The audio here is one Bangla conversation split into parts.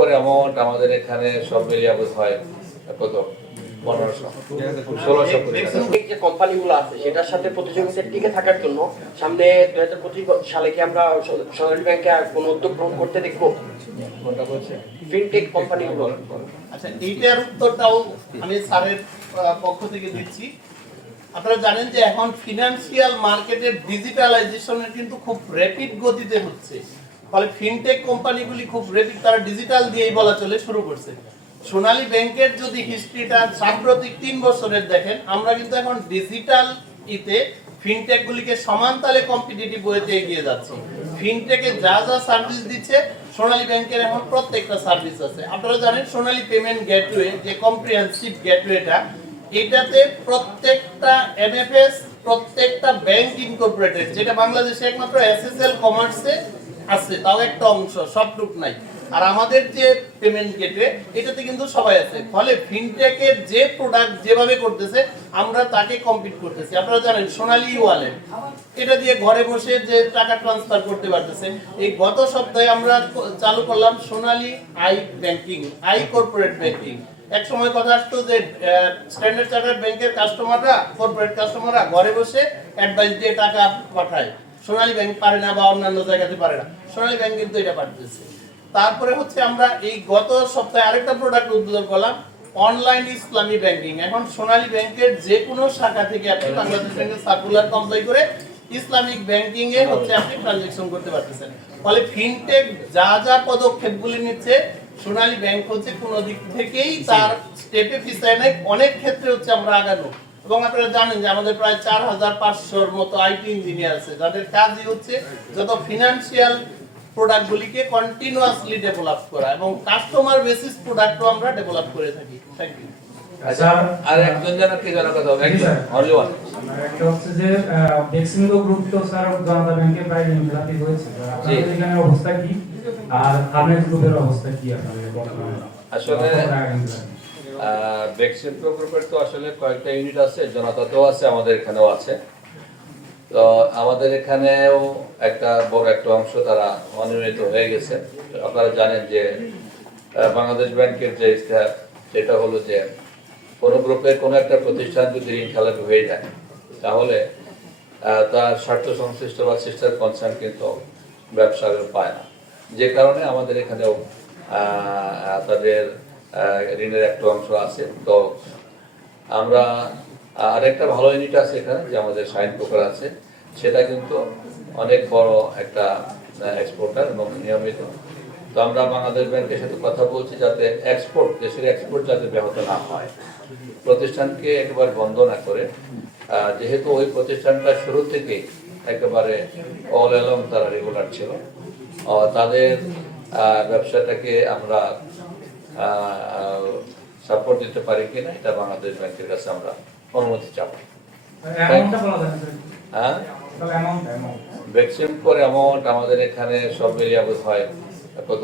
ফর অ্যামাউন্ট আমাদের এখানে সব মিলিয়ে বোধ হয় কত? পনেরোশো ষোলোশো কোটি টাকা। এই যে কোম্পানিগুলো আছে সেটার সাথে প্রতিযোগিতায় টিকে থাকার জন্য সামনে দুই হাজার পঁচিশ সালে কি আমরা সোনালী ব্যাংকে আর কোনো উদ্যোগ গ্রহণ করতে দেখব? ফিনটেক কোম্পানিগুলো আচ্ছা এইটার উত্তরটাও আমি স্যারের পক্ষ থেকে দিচ্ছি। আপনারা জানেন যে এখন ফিনান্সিয়াল মার্কেটের ডিজিটালাইজেশনের কিন্তু খুব র্যাপিড গতিতে হচ্ছে। ফলে ফিনটেক কোম্পানিগুলি খুব র্যাপিড তারা ডিজিটাল দিয়েই বলা চলে, শুরু করছে। সোনালী ব্যাংকের যদি হিস্ট্রিটা সাম্প্রতিক তিন বছরের দেখেন, আমরা কিন্তু এখন ডিজিটাল ইতে ফিনটেক গুলিকে সমান তালে কম্পিটিটিভ ওয়েতে এগিয়ে যাচ্ছি। ফিনটেকে যা যা সার্ভিস দিচ্ছে, সোনালী ব্যাংকের এখন প্রত্যেকটা সার্ভিস আছে। আপনারা জানেন, সোনালী পেমেন্ট গেটওয়ে যে কম্প্রিহেন্সিভ গেটওয়েটা এটাতে প্রত্যেকটা এমএফএস প্রত্যেকটা ব্যাংক ইনকর্পোরেটেড যেটা বাংলাদেশে একমাত্র এসএসএল কমার্সে আছে, তাও একটা অংশ সবটুক নাই। আর আমাদের যে পেমেন্ট গেটে এটাতে কিন্তু সবাই আছে। ফলে ফিনটেকের যে প্রোডাক্ট যেভাবে করতেছে, আমরা তাকে কম্পিট করতেছি। আপনারা জানেন, সোনালি ওয়ালেট এটা দিয়ে ঘরে বসে যে টাকা ট্রান্সফার করতে পারতেছে। এই গত সপ্তাহে আমরা চালু করলাম Sonali I banking, I corporate banking এক সময় কথা আসতো যে স্ট্যান্ডার্ড চার্টার্ড ব্যাংকের কাস্টমাররা কর্পোরেট কাস্টমাররা ঘরে বসে অ্যাডভাইস দিয়ে টাকা পাঠায়। সোনালী ব্যাংক পারে না বা অন্যান্য জায়গাতে পারে না। সোনালী ব্যাংক কিন্তু এটা পারতেছে তারপরে হচ্ছে আমরা এই গত সপ্তাহে আরেকটা প্রোডাক্ট উদ্বোধন করলাম অনলাইন ইসলামী ব্যাংকিং এখন সোনালী ব্যাংকের যে কোনো শাখা থেকে আপনি বাংলাদেশ ব্যাংকের সার্কুলার কমপ্লাই করে ইসলামিক ব্যাংকিং এ হচ্ছে আপনি ট্রানজেকশন করতে পারতেছেন। ফলে ফিনটেক যা যা পদক্ষেপগুলি নিচ্ছে সোনালী ব্যাংক হচ্ছে কোন দিক থেকেই তার স্টেপে পিছায় নাই। অনেক ক্ষেত্রে হচ্ছে আমরা আগানো। এবং আপনারা জানেন যে আমাদের প্রায় চার হাজার পাঁচশোর মতো আইটি ইঞ্জিনিয়ার আছে যাদের কাজই হচ্ছে যত ফিনান্সিয়াল প্রোডাক্টগুলিকে কন্টিনিউয়াসলি ডেভেলপ করা এবং কাস্টমার বেসিস প্রোডাক্টও আমরা ডেভেলপ করে থাকি। থ্যাংক ইউ আচ্ছা আর একজন যেন কি যেন কথা হবে? একজন অনলি ওয়ান একটা হচ্ছে যে বেক্সিমকো গ্রুপ তো স্যার জনতা ব্যাংকে প্রায় নির্বাচিত হয়েছে। আপনাদের এখানে অবস্থা কি? আর ফার্মেস গ্রুপের অবস্থা কি আপনাদের আসলে? ভ্যাকসিন প্রকল্পের তো আসলে কয়েকটা ইউনিট আছে, জনতাতেও আছে, আমাদের এখানেও আছে। তো আমাদের এখানেও একটা বড় একটা অংশ তারা মনোনীত হয়ে গেছে। আপনারা জানেন যে বাংলাদেশ ব্যাংকের যে ইশতেহার সেটা হলো যে, কোনো গ্রুপের কোনো একটা প্রতিষ্ঠান যদি ঋণ খেলাপি হয়ে যায়, তাহলে তার স্বার্থ সংশ্লিষ্ট বা সিস্টার কনসার্ন কিন্তু ব্যবসার পায় না। যে কারণে আমাদের এখানেও তাদের ঋণের একটা অংশ আছে। তো আমরা আরেকটা ভালো ইউনিট আছে এখানে, যে আমাদের সাইন পোকার আছে। সেটা কিন্তু অনেক বড় একটা এক্সপোর্টার এবং নিয়মিত। তো আমরা বাংলাদেশ ব্যাংকের সাথে কথা বলছি যাতে এক্সপোর্ট দেশের এক্সপোর্ট যাতে ব্যাহত না হয়। প্রতিষ্ঠানকে একেবারে বন্ধ না করে। যেহেতু ওই প্রতিষ্ঠানটা শুরু থেকেই একেবারে অল অ্যালং তারা রেগুলার ছিল। তাদের ব্যবসাটাকে আমরা সাপোর্ট দিতে পারি কিনা এটা বাংলাদেশ ব্যাংকের কাছে আমরা অনুমতি হ্যাঁ? অ্যামাউন্ট ভ্যাকসিন ফর অ্যামাউন্ট আমাদের এখানে সব মিলিয়ে হয় কত?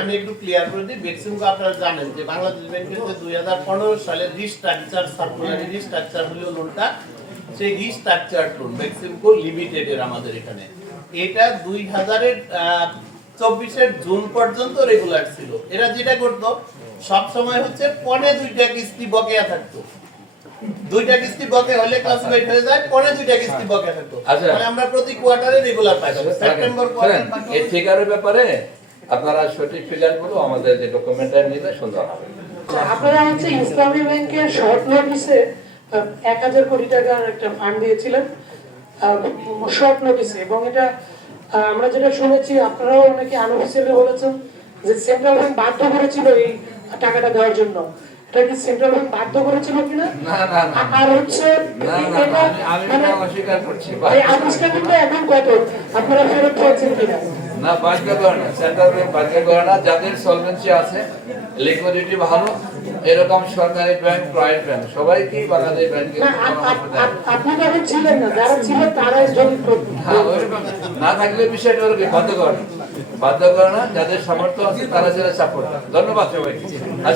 আমি একটু ক্লিয়ার করে দিই। আপনারা জানেন যে বাংলাদেশ ব্যাংকের যে দুই হাজার পনেরো সালে রিস্ট্রাকচার সার্কুলার রিস্ট্রাকচার হলো লোনটা সেই রিস্ট্রাকচার লোন বেক্সিমকো লিমিটেডের আমাদের এখানে। এটা দুই হাজারের চব্বিশের জুন পর্যন্ত রেগুলার ছিল। এরা যেটা করতো সব সময় হচ্ছে পনে দুইটা কিস্তি বকেয়া থাকতো। দুইটা কিস্তি বকে হলে ক্লাসিফাইড হয়ে যায় পরে দুইটা কিস্তি বকেয়া থাকতো। আচ্ছা। মানে আমরা প্রতি কোয়ার্টারে রেগুলার পাইছি সেপ্টেম্বর কোয়ার্টার এই ফিগারের ব্যাপারে আপনারা সঠিক ফিগারগুলো আমাদের যে ডকুমেন্টারি নিলে সুন্দর হবে। আপনারা হচ্ছে ইসলামী ব্যাংকের শর্ট নোটিসে এক হাজার কোটি টাকার একটা ফান্ড দিয়েছিলেন শর্ট নোটিসে এবং এটা আমরা যেটা শুনেছি আপনারাও অনেকে আনঅফিসিয়ালি বলেছেন যে সেন্ট্রাল ব্যাংক বাধ্য করেছিল এই টাকাটা দেওয়ার জন্য। এটা কি সেন্ট্রাল ব্যাংক বাধ্য করেছিল কিনা? না না না আর হচ্ছে না না এটা আমি আমি এটা অস্বীকার করছি। এই আনুষ্ঠানিকটা এখন কত? আপনারা ফেরত পেয়েছেন কিনা? না বাধ্য করে না। সেন্ট্রাল ব্যাংক বাধ্য করে না। যাদের সলভেন্সি আছে লিকুইডিটি ভালো এরকম সরকারি ব্যাংক প্রাইভেট ব্যাংক সবাইকেই বাংলাদেশ ব্যাংকে আপনি তখন ছিলেন না। যারা ছিল তারাই জড়িত না থাকলে বিষয়টা ওরকম বাধ্য করে না। বাধ্য করে না, যাদের সামর্থ্য আছে তারা যারা সাপোর্ট ধন্যবাদ আচ্ছা